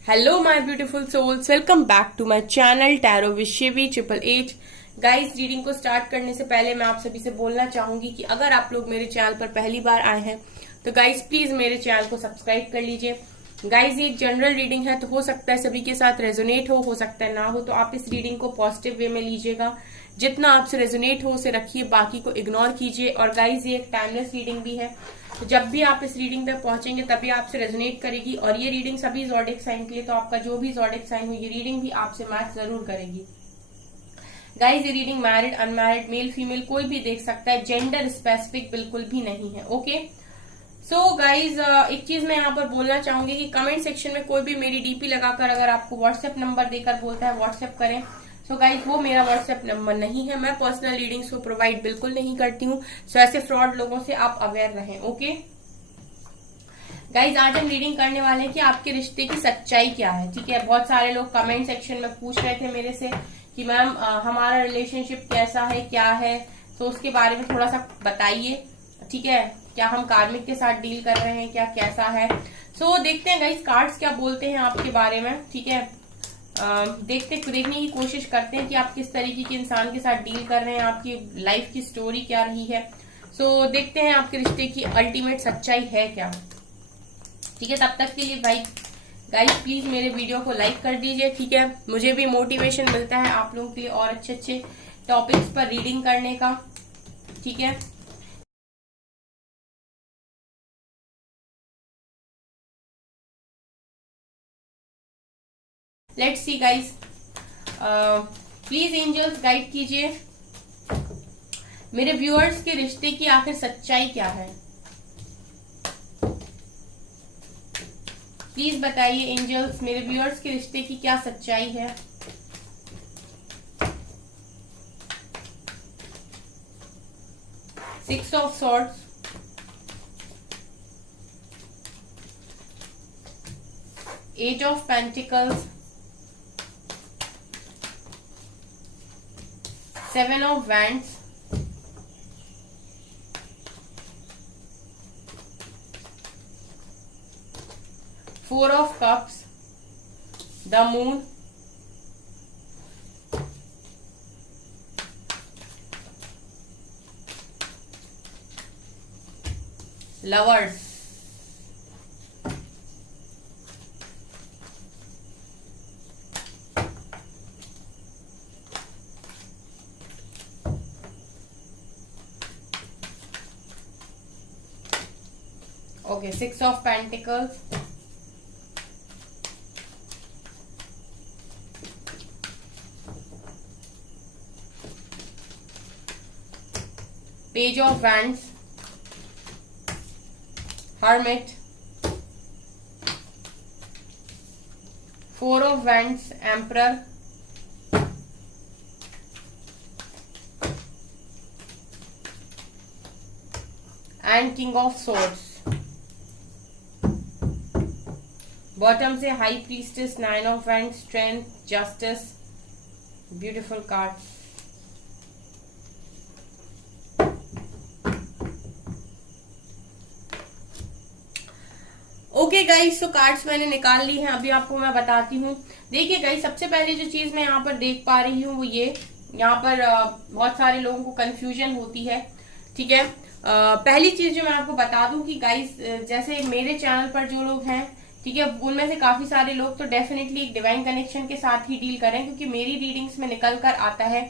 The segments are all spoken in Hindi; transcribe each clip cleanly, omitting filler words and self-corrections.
Hello my beautiful souls, welcome back to my channel tarot with Shivi 888। Guys, reading को स्टार्ट करने से पहले मैं आप सभी से बोलना चाहूंगी कि अगर आप लोग मेरे चैनल पर पहली बार आए हैं तो गाइस प्लीज मेरे चैनल को सब्सक्राइब कर लीजिए। गाइस, ये एक जनरल रीडिंग है तो हो सकता है सभी के साथ रेजोनेट हो सकता है ना हो, तो आप इस रीडिंग को पॉजिटिव वे में लीजिएगा। जितना आपसे रेजोनेट हो उसे रखिए, बाकी को इग्नोर कीजिए। और गाइस, ये एक टाइमलेस रीडिंग भी है, तो जब भी आप इस रीडिंग तक पहुंचेंगे तभी आपसे रेजोनेट करेगी। और ये रीडिंग सभी ज़ोडिक साइन के लिए, तो आपका जो भी ज़ोडिक साइन हो ये रीडिंग भी आपसे मैच जरूर करेगी। गाइस, ये reading married unmarried male female कोई भी देख सकता है, जेंडर स्पेसिफिक बिल्कुल भी नहीं है। ओके, सो गाइज, एक चीज मैं यहाँ पर बोलना चाहूंगी कि कमेंट सेक्शन में कोई भी मेरी डीपी लगाकर अगर आपको व्हाट्सएप नंबर देकर बोलता है व्हाट्सएप करें, सो गाइज वो मेरा व्हाट्सएप नंबर नहीं है। मैं पर्सनल रीडिंग्स को प्रोवाइड बिल्कुल नहीं करती हूँ, सो ऐसे फ्रॉड लोगों से आप अवेयर रहें। ओके गाइज, आज हम रीडिंग करने वाले हैं कि आपके रिश्ते की सच्चाई क्या है। ठीक है, बहुत सारे लोग कमेंट सेक्शन में पूछ रहे थे मेरे से कि मैम हमारा रिलेशनशिप कैसा है, क्या है, तो उसके बारे में थोड़ा सा बताइए। ठीक है, क्या हम कार्मिक के साथ डील कर रहे हैं, क्या कैसा है। सो देखते हैं गाइस कार्ड्स क्या बोलते हैं आपके बारे में। ठीक है, देखने की कोशिश करते हैं कि आप किस तरीके के इंसान के साथ डील कर रहे हैं, आपकी लाइफ की स्टोरी क्या रही है। सो देखते हैं आपके रिश्ते की अल्टीमेट सच्चाई है क्या। ठीक है, तब तक के लिए भाई गाइस प्लीज मेरे वीडियो को लाइक कर दीजिए। ठीक है, मुझे भी मोटिवेशन मिलता है आप लोगों के लिए और अच्छे अच्छे टॉपिक्स पर रीडिंग करने का। ठीक है, let's see guys, please angels guide कीजिए मेरे व्यूअर्स के रिश्ते की आखिर सच्चाई क्या है। प्लीज बताइए एंजल्स, मेरे व्यूअर्स के रिश्ते की क्या सच्चाई है। Six of swords, ace of pentacles, seven of wands, four of cups, the moon, lovers. Okay, six of pentacles, page of wands, hermit, four of wands, emperor, and king of swords। Bottom से high priestess, nine of wands, strength, justice. Beautiful cards. Okay guys, तो कार्ड्स मैंने निकाल ली हैं, अभी आपको मैं बताती हूँ। देखिए गाइस, सबसे पहले जो चीज मैं यहाँ पर देख पा रही हूँ वो ये, यहाँ पर बहुत सारे लोगों को कंफ्यूजन होती है। ठीक है, पहली चीज जो मैं आपको बता दूं कि गाइस, जैसे मेरे चैनल पर जो लोग हैं, ठीक है, उनमें से काफी सारे लोग तो डेफिनेटली एक डिवाइन कनेक्शन के साथ ही डील करें, क्योंकि मेरी रीडिंग्स में निकल कर आता है।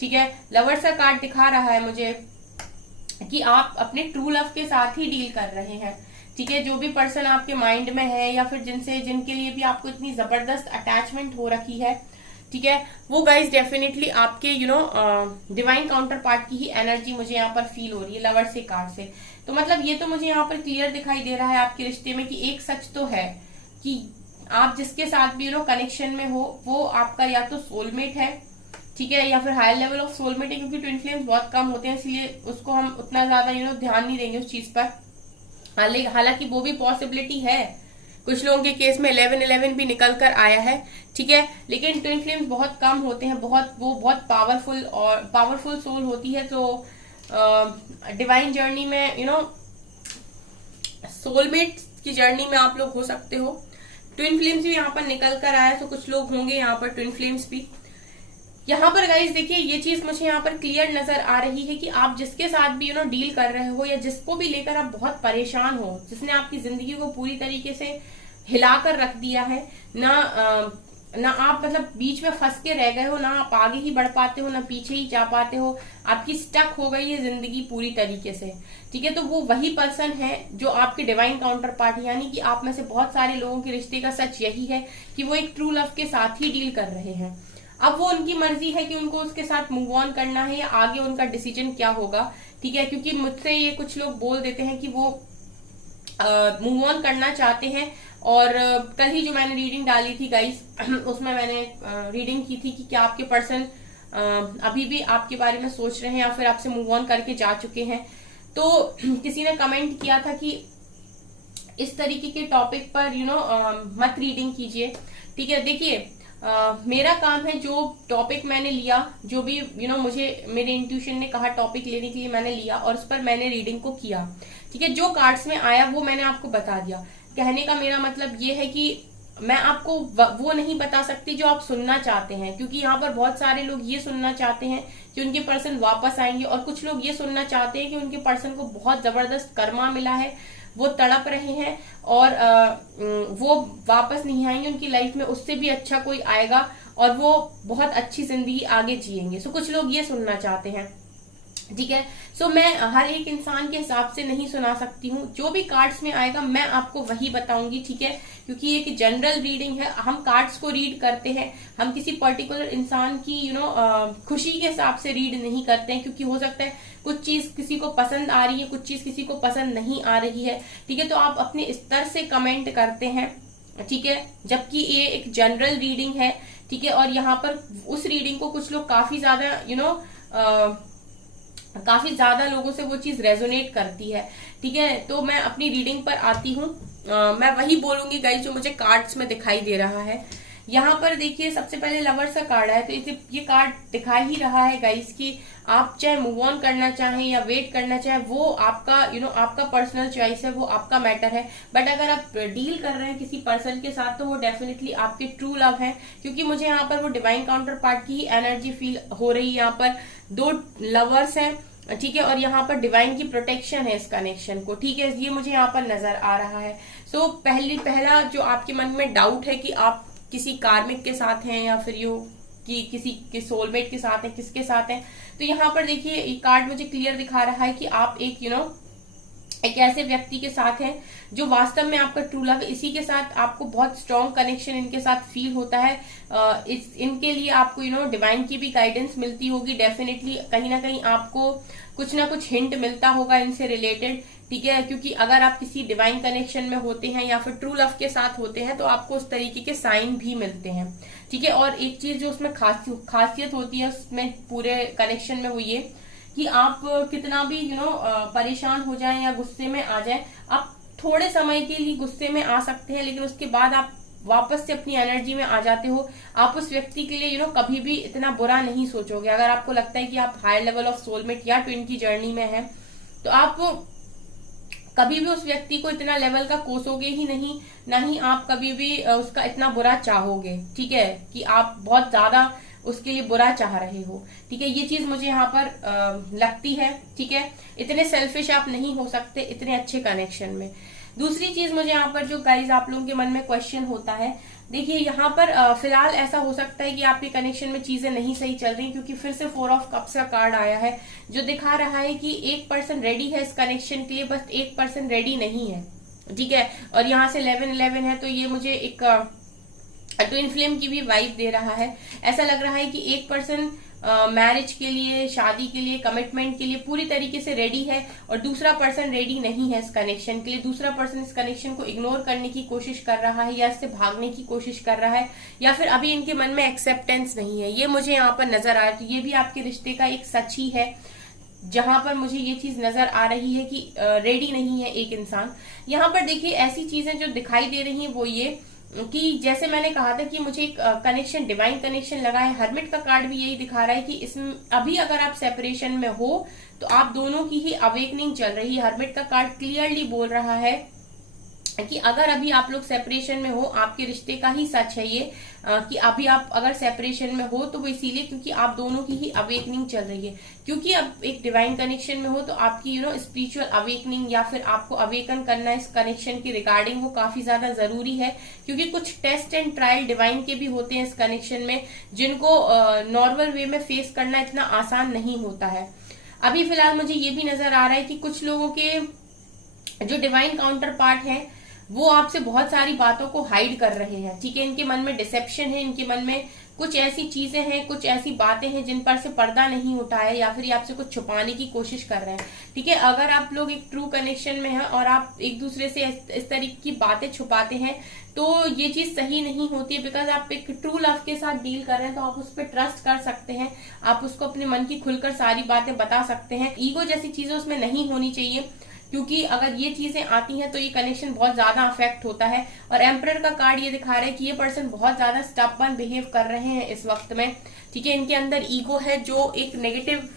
ठीक है, लवर्स का कार्ड दिखा रहा है मुझे कि आप अपने ट्रू लव के साथ ही डील कर रहे हैं। ठीक है, जो भी पर्सन आपके माइंड में है या फिर जिनके लिए भी आपको इतनी जबरदस्त अटैचमेंट हो रखी है, ठीक है, वो गाइस डेफिनेटली आपके डिवाइन काउंटर पार्ट की ही एनर्जी मुझे यहाँ पर फील हो रही है लवर्स के कार्ड से। तो मतलब ये तो मुझे यहाँ पर क्लियर दिखाई दे रहा है आपके रिश्ते में कि एक सच तो है कि आप जिसके साथ भी कनेक्शन में हो वो आपका या तो सोलमेट है, ठीक है, या फिर हायर लेवल ऑफ सोलमेट है, क्योंकि ट्विन फ्लेम्स बहुत कम होते हैं इसलिए उसको हम उतना ज्यादा ध्यान नहीं देंगे उस चीज पर। हालांकि वो भी पॉसिबिलिटी है, कुछ लोगों के केस में 11-11 भी निकल कर आया है। ठीक है, लेकिन ट्विन फ्लेम्स बहुत कम होते हैं, वो बहुत पावरफुल सोल होती है। तो डिवाइन जर्नी में सोलमेट की जर्नी में आप लोग हो सकते हो। ट्विन फ्लेम्स भी यहाँ पर निकल कर आया, तो कुछ लोग होंगे यहाँ पर ट्विन फ्लेम्स भी। यहाँ पर गाइस देखिए ये चीज मुझे यहाँ पर क्लियर नजर आ रही है कि आप जिसके साथ भी डील कर रहे हो, या जिसको भी लेकर आप बहुत परेशान हो, जिसने आपकी जिंदगी को पूरी तरीके से हिलाकर रख दिया है, ना आप मतलब बीच में फंस के रह गए हो, ना आप आगे ही बढ़ पाते हो, ना पीछे ही जा पाते हो, आपकी स्टक हो गई है जिंदगी पूरी तरीके से, ठीक है। तो वो वही पर्सन है जो आपके डिवाइन काउंटर पार्ट, यानी कि आप में से बहुत सारे लोगों के रिश्ते का सच यही है कि वो एक ट्रू लव के साथ ही डील कर रहे हैं। अब वो उनकी मर्जी है कि उनको उसके साथ मूव ऑन करना है या आगे उनका डिसीजन क्या होगा, ठीक है। क्योंकि मुझसे ये कुछ लोग बोल देते हैं कि वो मूव ऑन करना चाहते हैं, और कल ही जो मैंने रीडिंग डाली थी गाइस, उसमें मैंने रीडिंग की थी कि क्या आपके पर्सन अभी भी आपके बारे में सोच रहे हैं या फिर आपसे मूव ऑन करके जा चुके हैं। तो किसी ने कमेंट किया था कि इस तरीके के टॉपिक पर मत रीडिंग कीजिए, ठीक है। देखिए मेरा काम है, जो टॉपिक मैंने लिया, जो भी मुझे मेरे इंट्यूशन ने कहा टॉपिक लेने के लिए मैंने लिया, और उस पर मैंने रीडिंग को किया, ठीक है। जो कार्ड्स में आया वो मैंने आपको बता दिया। कहने का मेरा मतलब ये है कि मैं आपको वो नहीं बता सकती जो आप सुनना चाहते हैं, क्योंकि यहाँ पर बहुत सारे लोग ये सुनना चाहते हैं कि उनके पर्सन वापस आएंगे, और कुछ लोग ये सुनना चाहते हैं कि उनके पर्सन को बहुत जबरदस्त कर्मा मिला है, वो तड़प रहे हैं और वो वापस नहीं आएंगे, उनकी लाइफ में उससे भी अच्छा कोई आएगा और वो बहुत अच्छी जिंदगी आगे जिएंगे। सो कुछ लोग ये सुनना चाहते हैं, ठीक है। सो मैं हर एक इंसान के हिसाब से नहीं सुना सकती हूँ, जो भी कार्ड्स में आएगा मैं आपको वही बताऊंगी, ठीक है। क्योंकि ये एक जनरल रीडिंग है, हम कार्ड्स को रीड करते हैं, हम किसी पर्टिकुलर इंसान की खुशी के हिसाब से रीड नहीं करते हैं, क्योंकि हो सकता है कुछ चीज किसी को पसंद आ रही है, कुछ चीज किसी को पसंद नहीं आ रही है, ठीक है। तो आप अपने स्तर से कमेंट करते हैं, ठीक है, जबकि ये एक जनरल रीडिंग है, ठीक है। और यहाँ पर उस रीडिंग को कुछ लोग काफी ज्यादा लोगों से वो चीज रेजोनेट करती है, ठीक है। तो मैं अपनी रीडिंग पर आती हूँ, मैं वही बोलूंगी गाइस जो मुझे कार्ड्स में दिखाई दे रहा है। यहाँ पर देखिए सबसे पहले लवर्स का कार्ड है, तो ये कार्ड दिखा ही रहा है गाइस कि आप चाहे मूव ऑन करना चाहें या वेट करना चाहें, वो आपका आपका पर्सनल चॉइस है, वो आपका मैटर है। बट अगर आप डील कर रहे हैं किसी पर्सन के साथ, तो वो डेफिनेटली आपके ट्रू लव है, क्योंकि मुझे यहाँ पर वो डिवाइन काउंटर पार्ट की ही एनर्जी फील हो रही है। यहाँ पर 2 लवर्स हैं, ठीक है, और यहाँ पर डिवाइन की प्रोटेक्शन है इस कनेक्शन को, ठीक है, ये मुझे यहाँ पर नजर आ रहा है। सो पहला जो आपके मन में डाउट है कि आप किसी कार्मिक के साथ हैं या फिर कि किसी के सोलमेट के साथ हैं, किसके साथ हैं, तो यहाँ पर देखिए ये कार्ड मुझे क्लियर दिखा रहा है कि आप एक ऐसे व्यक्ति के साथ हैं जो वास्तव में आपका ट्रू लव, इसी के साथ आपको बहुत स्ट्रॉन्ग कनेक्शन इनके साथ फील होता है। इनके लिए आपको डिवाइन की भी गाइडेंस मिलती होगी, डेफिनेटली कहीं ना कहीं आपको कुछ ना कुछ हिंट मिलता होगा इनसे रिलेटेड, ठीक है। क्योंकि अगर आप किसी डिवाइन कनेक्शन में होते हैं या फिर ट्रू लव के साथ होते हैं, तो आपको उस तरीके के साइन भी मिलते हैं, ठीक है। और एक चीज जो उसमें खासियत होती है उसमें पूरे कनेक्शन में, वो ये कि आप कितना भी परेशान हो जाएं या गुस्से में आ जाएं, आप थोड़े समय के लिए गुस्से में आ सकते हैं, लेकिन उसके बाद आप वापस से अपनी एनर्जी में आ जाते हो। आप उस व्यक्ति के लिए कभी भी इतना बुरा नहीं सोचोगे। अगर आपको लगता है कि आप हायर लेवल ऑफ सोलमेट या ट्विन की जर्नी में हैं, तो आप कभी भी उस व्यक्ति को इतना लेवल का कोसोगे ही नहीं, ना ही आप कभी भी उसका इतना बुरा चाहोगे, ठीक है, कि आप बहुत ज्यादा उसके लिए बुरा चाह रहे हो, ठीक है। ये चीज मुझे यहाँ पर लगती है, ठीक है। इतने सेल्फिश आप नहीं हो सकते इतने अच्छे कनेक्शन में। दूसरी चीज मुझे यहाँ पर जो गाइज आप लोगों के मन में क्वेश्चन होता है, देखिए यहाँ पर फिलहाल ऐसा हो सकता है कि आपके कनेक्शन में चीजें नहीं सही चल रही, क्योंकि फिर से 4 ऑफ कप्स का कार्ड आया है, जो दिखा रहा है कि एक पर्सन रेडी है इस कनेक्शन के लिए, बस एक पर्सन रेडी नहीं है, ठीक है। और यहाँ से 11-11 है, तो ये मुझे एक ट्विन फ्लेम की भी वाइब दे रहा है। ऐसा लग रहा है कि एक पर्सन मैरिज के लिए, शादी के लिए, कमिटमेंट के लिए पूरी तरीके से रेडी है, और दूसरा पर्सन रेडी नहीं है इस कनेक्शन के लिए। दूसरा पर्सन इस कनेक्शन को इग्नोर करने की कोशिश कर रहा है, या इससे भागने की कोशिश कर रहा है, या फिर अभी इनके मन में एक्सेप्टेंस नहीं है, ये मुझे यहाँ पर नजर आ रहा है। तो ये भी आपके रिश्ते का एक सच ही है, जहां पर मुझे ये चीज नजर आ रही है कि रेडी नहीं है एक इंसान। यहाँ पर देखिए ऐसी चीजें जो दिखाई दे रही है वो ये कि जैसे मैंने कहा था कि मुझे एक कनेक्शन, डिवाइन कनेक्शन लगा है। हर्मिट का कार्ड भी यही दिखा रहा है कि इसमें अभी अगर आप सेपरेशन में हो तो आप दोनों की ही अवेकनिंग चल रही है। हर्मिट का कार्ड क्लियरली बोल रहा है कि अगर अभी आप लोग सेपरेशन में हो, आपके रिश्ते का ही सच है ये, कि अभी आप अगर सेपरेशन में हो तो वो इसीलिए क्योंकि आप दोनों की ही अवेकनिंग चल रही है। क्योंकि अब एक डिवाइन कनेक्शन में हो तो आपकी स्पिरिचुअल अवेकनिंग या फिर आपको अवेकन करना इस कनेक्शन की रिगार्डिंग वो काफी ज्यादा जरूरी है। क्योंकि कुछ टेस्ट एंड ट्रायल डिवाइन के भी होते हैं इस कनेक्शन में, जिनको नॉर्मल वे में फेस करना इतना आसान नहीं होता है। अभी फिलहाल मुझे ये भी नजर आ रहा है कि कुछ लोगों के जो डिवाइन काउंटर पार्ट है वो आपसे बहुत सारी बातों को हाइड कर रहे हैं। ठीक है, इनके मन में डिसेप्शन है, इनके मन में कुछ ऐसी चीजें हैं, कुछ ऐसी बातें हैं जिन पर से पर्दा नहीं उठा है, या फिर ये आपसे कुछ छुपाने की कोशिश कर रहे हैं। ठीक है, अगर आप लोग एक ट्रू कनेक्शन में हैं और आप एक दूसरे से इस तरीके की बातें छुपाते हैं तो ये चीज सही नहीं होती है। बिकॉज आप एक ट्रू लव के साथ डील कर रहे हैं तो आप उस पर ट्रस्ट कर सकते हैं, आप उसको अपने मन की खुलकर सारी बातें बता सकते हैं। ईगो जैसी चीजें उसमें नहीं होनी चाहिए, क्योंकि अगर ये चीजें आती हैं तो ये कनेक्शन बहुत ज्यादा अफेक्ट होता है। और एम्परर का कार्ड ये दिखा रहा है कि ये पर्सन बहुत ज्यादा स्टबर्न बिहेव कर रहे हैं इस वक्त में। ठीक है, इनके अंदर ईगो है जो एक नेगेटिव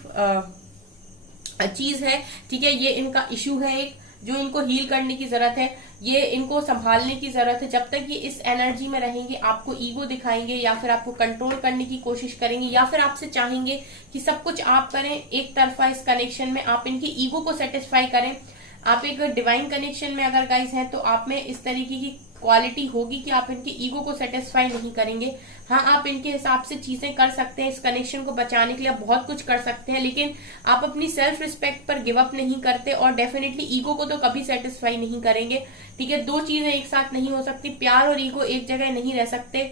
चीज है। ठीक है, ये इनका इश्यू है एक, जो इनको हील करने की जरूरत है, ये इनको संभालने की जरूरत है। जब तक ये इस एनर्जी में रहेंगे, आपको ईगो दिखाएंगे या फिर आपको कंट्रोल करने की कोशिश करेंगे या फिर आपसे चाहेंगे कि सब कुछ आप करें एक तरफा इस कनेक्शन में, आप इनकी ईगो को सेटिस्फाई करें। आप एक डिवाइन कनेक्शन में अगर गाइस हैं तो आप में इस तरीके की क्वालिटी होगी कि आप इनके ईगो को सेटिस्फाई नहीं करेंगे। हाँ, आप इनके हिसाब से चीजें कर सकते हैं, इस कनेक्शन को बचाने के लिए आप बहुत कुछ कर सकते हैं, लेकिन आप अपनी सेल्फ रिस्पेक्ट पर गिव अप नहीं करते और डेफिनेटली ईगो को तो कभी सेटिस्फाई नहीं करेंगे। ठीक है, दो चीजें एक साथ नहीं हो सकती, प्यार और ईगो एक जगह नहीं रह सकते।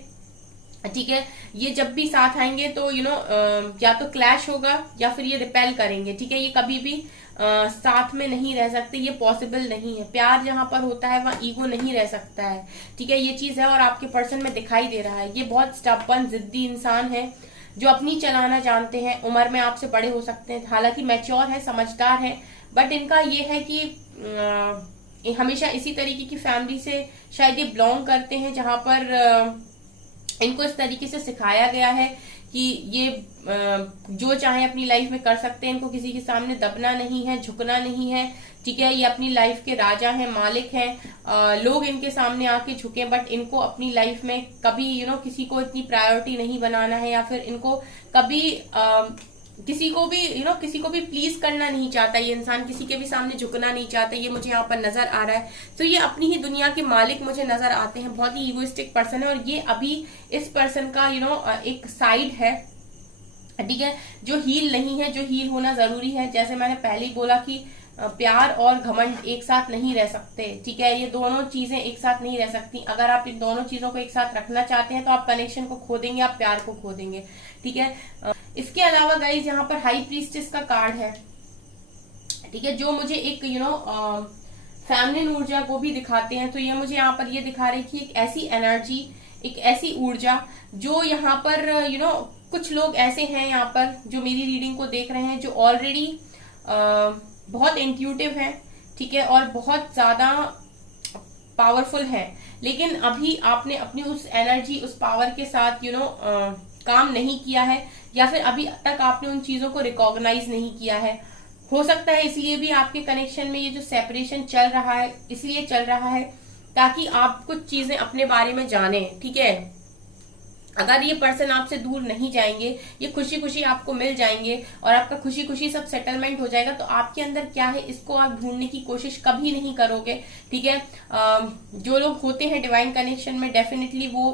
ठीक है, ये जब भी साथ आएंगे तो या तो क्लैश होगा या फिर ये रिपेल करेंगे। ठीक है, ये कभी भी साथ में नहीं रह सकते, ये पॉसिबल नहीं है। प्यार जहां पर होता है वहां ईगो नहीं रह सकता है। ठीक है, ये चीज है और आपके पर्सन में दिखाई दे रहा है। ये बहुत स्टबर्न जिद्दी इंसान है जो अपनी चलाना जानते हैं। उम्र में आपसे बड़े हो सकते हैं, हालांकि मैच्योर है, समझदार है, बट इनका ये है कि हमेशा इसी तरीके की फैमिली से शायद ये बिलोंग करते हैं जहां पर इनको इस तरीके से सिखाया गया है कि ये जो चाहे अपनी लाइफ में कर सकते हैं, इनको किसी के सामने दबना नहीं है, झुकना नहीं है। ठीक है, ये अपनी लाइफ के राजा हैं, मालिक हैं। लोग इनके सामने आके झुके, बट इनको अपनी लाइफ में कभी किसी को इतनी प्रायोरिटी नहीं बनाना है, या फिर इनको कभी किसी को भी प्लीज करना नहीं चाहता। ये इंसान किसी के भी सामने झुकना नहीं चाहता, ये मुझे यहाँ पर नजर आ रहा है। तो ये अपनी ही दुनिया के मालिक मुझे नजर आते हैं, बहुत ही इगोइस्टिक पर्सन है। और ये अभी इस पर्सन का एक साइड है, ठीक है, जो हील नहीं है, जो हील होना जरूरी है। जैसे मैंने पहले ही बोला कि प्यार और घमंड एक साथ नहीं रह सकते। ठीक है, ये दोनों चीजें एक साथ नहीं रह सकती। अगर आप इन दोनों चीजों को एक साथ रखना चाहते हैं तो आप कनेक्शन को खो देंगे, आप प्यार को खो देंगे। ठीक है, इसके अलावा गाइज यहाँ पर हाई प्रीस्टेस का कार्ड है। ठीक है, जो मुझे एक फेमिनिन ऊर्जा को भी दिखाते हैं। तो ये मुझे यहाँ पर ये दिखा रहे कि एक ऐसी एनर्जी, एक ऐसी ऊर्जा जो यहाँ पर कुछ लोग ऐसे हैं यहाँ पर जो मेरी रीडिंग को देख रहे हैं, जो ऑलरेडी बहुत इंट्यूटिव है। ठीक है, और बहुत ज्यादा पावरफुल है, लेकिन अभी आपने अपनी उस एनर्जी, उस पावर के साथ काम नहीं किया है, या फिर अभी तक आपने उन चीजों को रिकॉग्नाइज नहीं किया है। हो सकता है इसलिए भी आपके कनेक्शन में ये जो सेपरेशन चल रहा है, इसलिए चल रहा है ताकि आप कुछ चीजें अपने बारे में जाने। ठीक है, अगर ये पर्सन आपसे दूर नहीं जाएंगे, ये खुशी खुशी आपको मिल जाएंगे और आपका खुशी खुशी सब सेटलमेंट हो जाएगा, तो आपके अंदर क्या है इसको आप ढूंढने की कोशिश कभी नहीं करोगे। ठीक है, जो लोग होते हैं डिवाइन कनेक्शन में, डेफिनेटली वो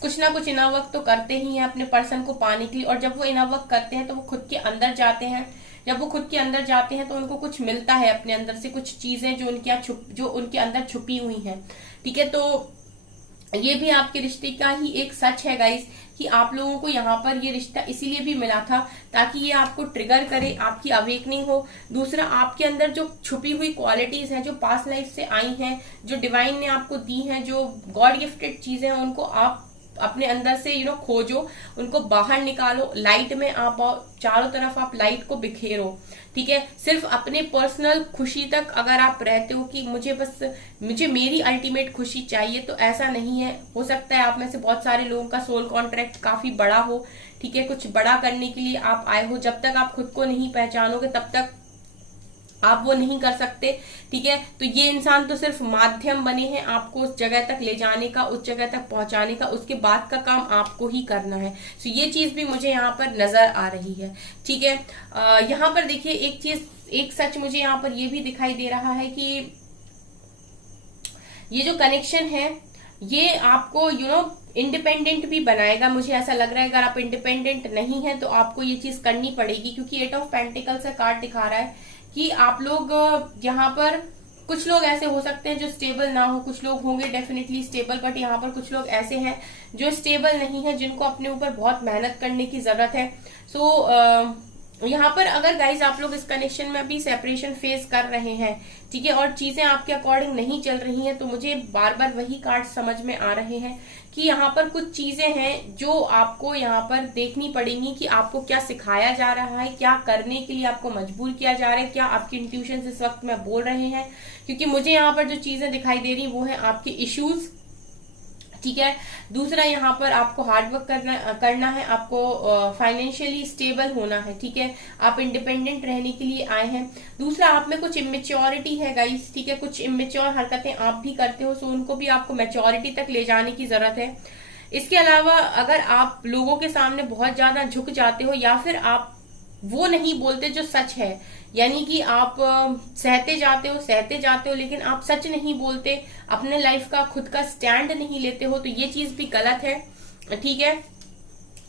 कुछ ना कुछ इनर वर्क तो करते ही हैं अपने पर्सन को पाने के लिए। और जब वो इनर वर्क करते हैं तो वो खुद के अंदर जाते हैं। जब वो खुद के अंदर जाते हैं तो उनको कुछ मिलता है अपने अंदर से, कुछ चीजें जो उनके अंदर छुपी हुई हैं। ठीक है, तो ये भी आपके रिश्ते का ही एक सच है गाइस, कि आप लोगों को यहाँ पर ये रिश्ता इसीलिए भी मिला था ताकि ये आपको ट्रिगर करे, आपकी अवेकनिंग हो। दूसरा, आपके अंदर जो छुपी हुई क्वालिटीज हैं, जो पास्ट लाइफ से आई हैं, जो डिवाइन ने आपको दी हैं, जो गॉड गिफ्टेड चीजें हैं, उनको आप अपने अंदर से खोजो, उनको बाहर निकालो, लाइट में आप चारों तरफ आप लाइट को बिखेरो। ठीक है, सिर्फ अपने पर्सनल खुशी तक अगर आप रहते हो कि मुझे मेरी अल्टीमेट खुशी चाहिए, तो ऐसा नहीं है। हो सकता है आप में से बहुत सारे लोगों का सोल कॉन्ट्रैक्ट काफी बड़ा हो। ठीक है, कुछ बड़ा करने के लिए आप आए हो। जब तक आप खुद को नहीं पहचानोगे तब तक आप वो नहीं कर सकते, ठीक है। तो ये इंसान तो सिर्फ माध्यम बने हैं आपको उस जगह तक ले जाने का, उस जगह तक पहुंचाने का, उसके बाद का काम आपको ही करना है। तो ये चीज भी मुझे यहाँ पर नजर आ रही है, ठीक है। यहाँ पर देखिए एक चीज, एक सच मुझे यहाँ पर ये भी दिखाई दे रहा है कि ये जो कनेक्शन है ये आपको इंडिपेंडेंट भी बनाएगा। मुझे ऐसा लग रहा है अगर आप इंडिपेंडेंट नहीं है तो आपको ये चीज करनी पड़ेगी, क्योंकि 8 ऑफ पेंटिकल्स का कार्ड दिखा रहा है कि आप लोग यहाँ पर, कुछ लोग ऐसे हो सकते हैं जो स्टेबल ना हो, कुछ लोग होंगे डेफिनेटली स्टेबल, बट यहाँ पर कुछ लोग ऐसे हैं जो स्टेबल नहीं है, जिनको अपने ऊपर बहुत मेहनत करने की जरूरत है। सो यहाँ पर अगर गाइज आप लोग इस कनेक्शन में अभी सेपरेशन फेस कर रहे हैं, ठीक है, और चीजें आपके अकॉर्डिंग नहीं चल रही हैं, तो मुझे बार बार वही कार्ड समझ में आ रहे हैं कि यहाँ पर कुछ चीजें हैं जो आपको यहाँ पर देखनी पड़ेंगी कि आपको क्या सिखाया जा रहा है, क्या करने के लिए आपको मजबूर किया जा रहा है, क्या आपके इंट्यूशन इस वक्त में बोल रहे हैं। क्योंकि मुझे यहाँ पर जो चीजें दिखाई दे रही वो है आपके इश्यूज, ठीक है। दूसरा यहाँ पर आपको हार्डवर्क करना है, आपको फाइनेंशियली स्टेबल होना है, ठीक है। आप इंडिपेंडेंट रहने के लिए आए हैं। दूसरा आप में कुछ इमेच्योरिटी है गाइस, ठीक है, कुछ इमेच्योर हरकतें आप भी करते हो, सो उनको भी आपको मैच्योरिटी तक ले जाने की जरूरत है। इसके अलावा अगर आप लोगों के सामने बहुत ज्यादा झुक जाते हो या फिर आप वो नहीं बोलते जो सच है, यानी कि आप सहते जाते हो लेकिन आप सच नहीं बोलते, अपने लाइफ का खुद का स्टैंड नहीं लेते हो, तो ये चीज भी गलत है, ठीक है।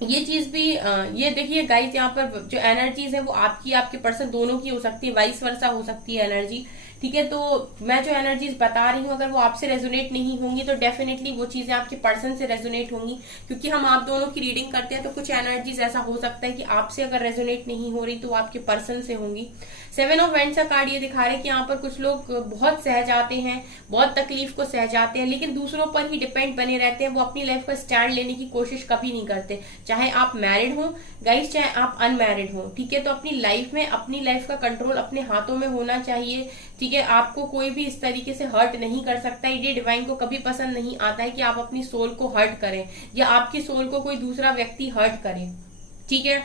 ये चीज भी ये देखिए गाइस, यहाँ पर जो एनर्जीज है वो आपकी, आपके पर्सन दोनों की हो सकती है, वाइस वर्सा हो सकती है एनर्जी, ठीक है। तो मैं जो एनर्जीज बता रही हूँ अगर वो आपसे रेजोनेट नहीं होंगी तो डेफिनेटली वो चीजें आपके पर्सन से रेजोनेट होंगी, क्योंकि हम आप दोनों की रीडिंग करते हैं तो कुछ एनर्जीज ऐसा हो सकता है कि आपसे अगर रेजोनेट नहीं हो रही तो वो आपके पर्सन से होंगी। 7 ऑफ वेंट्स का कार्ड ये दिखा रहा है कि यहाँ पर कुछ लोग बहुत सह जाते हैं, बहुत तकलीफ को सह जाते हैं, लेकिन दूसरों पर ही डिपेंड बने रहते हैं, वो अपनी लाइफ का स्टैंड लेने की कोशिश कभी नहीं करते, चाहे आप मैरिड हो गाइस, चाहे आप अनमैरिड हो, ठीक है। तो अपनी लाइफ में अपनी लाइफ का कंट्रोल अपने हाथों में होना चाहिए, ठीक है। आपको कोई भी इस तरीके से हर्ट नहीं कर सकता। ये डिवाइन को कभी पसंद नहीं आता है कि आप अपनी सोल को हर्ट करें या आपकी सोल को कोई दूसरा व्यक्ति हर्ट करे, ठीक है।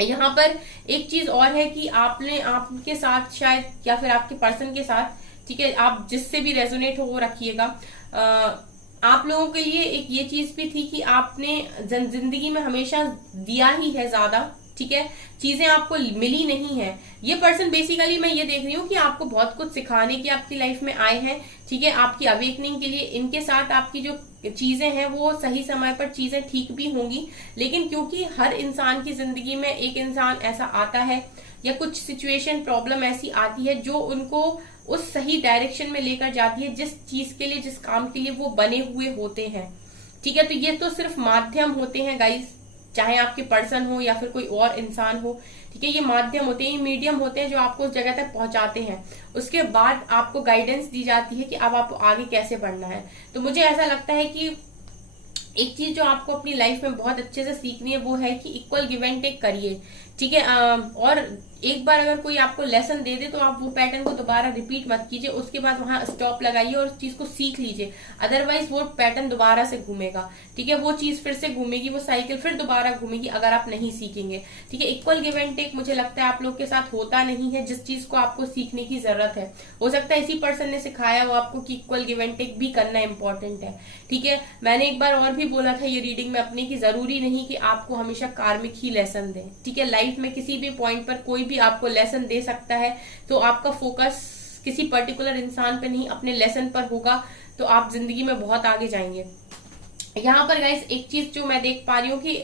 यहाँ पर एक चीज और है कि आपने आपके साथ शायद या फिर आपके पर्सन के साथ, ठीक है, आप जिससे भी रेजोनेट हो वो रखिएगा, आप लोगों के लिए एक ये चीज भी थी कि आपने जिंदगी में हमेशा दिया ही है ज्यादा, ठीक है, चीजें आपको मिली नहीं है। ये पर्सन बेसिकली मैं ये देख रही हूँ कि आपको बहुत कुछ सिखाने की आपकी लाइफ में आए हैं, ठीक है, आपकी अवेकनिंग के लिए। इनके साथ आपकी जो चीजें हैं वो सही समय पर चीजें ठीक भी होंगी, लेकिन क्योंकि हर इंसान की जिंदगी में एक इंसान ऐसा आता है या कुछ सिचुएशन प्रॉब्लम ऐसी आती है जो उनको उस सही डायरेक्शन में लेकर जाती है जिस चीज के लिए, जिस काम के लिए वो बने हुए होते हैं, ठीक है। तो ये तो सिर्फ माध्यम होते हैं गाइस, चाहे आपके पर्सन हो या फिर कोई और इंसान हो, ठीक है, ये माध्यम होते हैं, ये मीडियम होते हैं जो आपको उस जगह तक पहुंचाते हैं। उसके बाद आपको गाइडेंस दी जाती है कि अब आपको आगे कैसे बढ़ना है। तो मुझे ऐसा लगता है कि एक चीज जो आपको अपनी लाइफ में बहुत अच्छे से सीखनी है वो है कि इक्वल गिव एंड टेक करिए, ठीक है। और एक बार अगर कोई आपको लेसन दे दे तो आप वो पैटर्न को दोबारा रिपीट मत कीजिए, उसके बाद वहां स्टॉप लगाइए और उस चीज को सीख लीजिए, अदरवाइज वो पैटर्न दोबारा से घूमेगा, ठीक है, वो चीज फिर से घूमेगी, वो साइकिल फिर दोबारा घूमेगी अगर आप नहीं सीखेंगे, ठीक है। इक्वल गिव एंड टेक मुझे लगता है आप लोग के साथ होता नहीं है, जिस चीज को आपको सीखने की जरूरत है। हो सकता है इसी पर्सन ने सिखाया हो आपको कि इक्वल गिव एंड टेक भी करना इंपॉर्टेंट है, ठीक है। मैंने एक बार और भी बोला था ये रीडिंग में अपने की जरूरी नहीं कि आपको हमेशा कार्मिक ही लेसन दें, ठीक है। लाइफ में किसी भी पॉइंट पर कोई भी आपको लेसन दे सकता है, तो आपका फोकस किसी पर्टिकुलर इंसान पे नहीं अपने लेसन पर होगा तो आप जिंदगी में बहुत आगे जाएंगे। यहाँ पर गाइस एक चीज जो मैं देख पा रही हूँ कि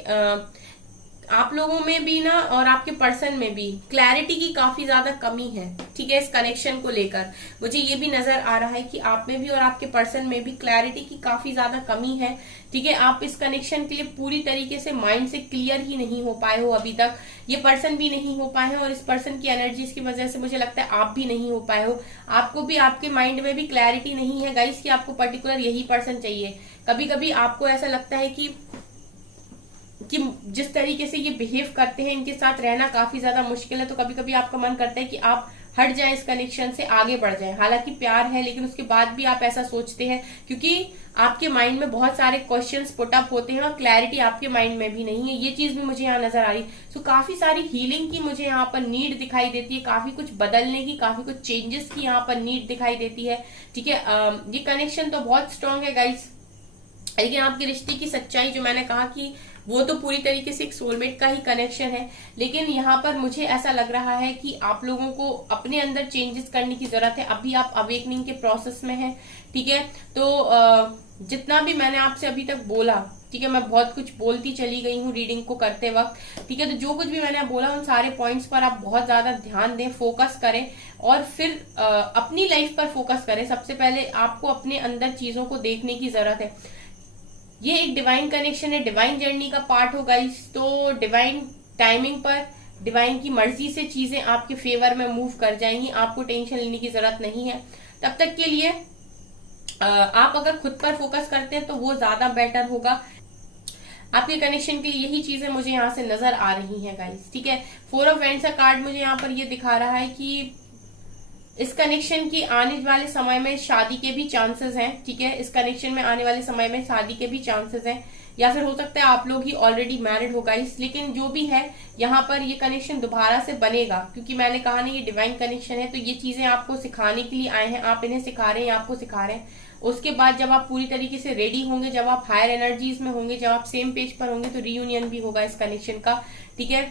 आप लोगों में भी ना और आपके पर्सन में भी क्लैरिटी की काफी ज्यादा कमी है, ठीक है। इस कनेक्शन को लेकर मुझे ये भी नजर आ रहा है कि आप में भी और आपके पर्सन में भी क्लैरिटी की काफी ज्यादा कमी है, ठीक है। आप इस कनेक्शन के लिए पूरी तरीके से माइंड से क्लियर ही नहीं हो पाए हो अभी तक, ये पर्सन भी नहीं हो पाए हैं और इस पर्सन की एनर्जीज की वजह से मुझे लगता है आप भी नहीं हो पाए हो। आपको भी आपके माइंड में भी क्लैरिटी नहीं है गाइस कि आपको पर्टिकुलर यही पर्सन चाहिए। कभी कभी आपको ऐसा लगता है कि जिस तरीके से ये बिहेव करते हैं इनके साथ रहना काफी ज्यादा मुश्किल है, तो कभी कभी आपका मन करता है कि आप हट जाए इस कनेक्शन से, आगे बढ़ जाए। हालांकि प्यार है लेकिन उसके बाद भी आप ऐसा सोचते हैं क्योंकि आपके माइंड में बहुत सारे क्वेश्चंस पुट अप होते हैं और क्लैरिटी आपके माइंड में भी नहीं है। ये चीज भी मुझे यहाँ नजर आ रही। सो काफी सारी हीलिंग की मुझे यहाँ पर नीड दिखाई देती है, काफी कुछ बदलने की, काफी कुछ चेंजेस की यहाँ पर नीड दिखाई देती है। ठीक है, ये कनेक्शन तो बहुत स्ट्रांग है गाइस, लेकिन आपके रिश्ते की सच्चाई जो मैंने कहा कि वो तो पूरी तरीके से एक सोलमेट का ही कनेक्शन है, लेकिन यहाँ पर मुझे ऐसा लग रहा है कि आप लोगों को अपने अंदर चेंजेस करने की जरूरत है। अभी आप अवेकनिंग के प्रोसेस में हैं। ठीक है, तो जितना भी मैंने आपसे अभी तक बोला, ठीक है, मैं बहुत कुछ बोलती चली गई हूँ रीडिंग को करते वक्त। ठीक है, तो जो कुछ भी मैंने बोला उन सारे पॉइंट्स पर आप बहुत ज्यादा ध्यान दें, फोकस करें और फिर अपनी लाइफ पर फोकस करें। सबसे पहले आपको अपने अंदर चीजों को देखने की जरूरत है। ये एक डिवाइन कनेक्शन है, डिवाइन जर्नी का पार्ट हो गाइस। तो डिवाइन टाइमिंग पर, डिवाइन की मर्जी से चीजें आपके फेवर में मूव कर जाएंगी। आपको टेंशन लेने की जरूरत नहीं है। तब तक के लिए आप अगर खुद पर फोकस करते हैं तो वो ज्यादा बेटर होगा। आपके कनेक्शन के लिए यही चीजें मुझे यहाँ से नजर आ रही हैं गाइस। ठीक है, 4 ऑफ वैंड्स का कार्ड मुझे यहाँ पर ये दिखा रहा है कि इस कनेक्शन की आने वाले समय में शादी के भी चांसेस हैं। ठीक है, इस कनेक्शन में आने वाले समय में शादी के भी चांसेस हैं, या फिर हो सकता है आप लोग ही ऑलरेडी मैरिड हो गाइस। लेकिन जो भी है यहाँ पर ये कनेक्शन दोबारा से बनेगा, क्योंकि मैंने कहा ना ये डिवाइन कनेक्शन है। तो ये चीजें आपको सिखाने के लिए आए हैं, आप इन्हें सिखा रहे हैं, आपको सिखा रहे हैं। उसके बाद जब आप पूरी तरीके से रेडी होंगे, जब आप हायर एनर्जीज में होंगे, जब आप सेम पेज पर होंगे, तो रीयूनियन भी होगा इस कनेक्शन का। ठीक है,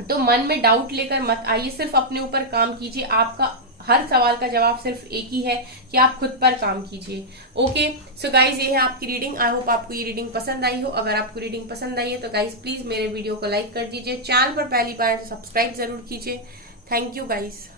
तो मन में डाउट लेकर मत आइए, सिर्फ अपने ऊपर काम कीजिए। आपका हर सवाल का जवाब सिर्फ एक ही है कि आप खुद पर काम कीजिए। ओके, सो गाइज ये है आपकी रीडिंग। आई होप आपको ये रीडिंग पसंद आई हो। अगर आपको रीडिंग पसंद आई है तो गाइज प्लीज मेरे वीडियो को लाइक कर दीजिए, चैनल पर पहली बार सब्सक्राइब जरूर कीजिए। Thank you guys.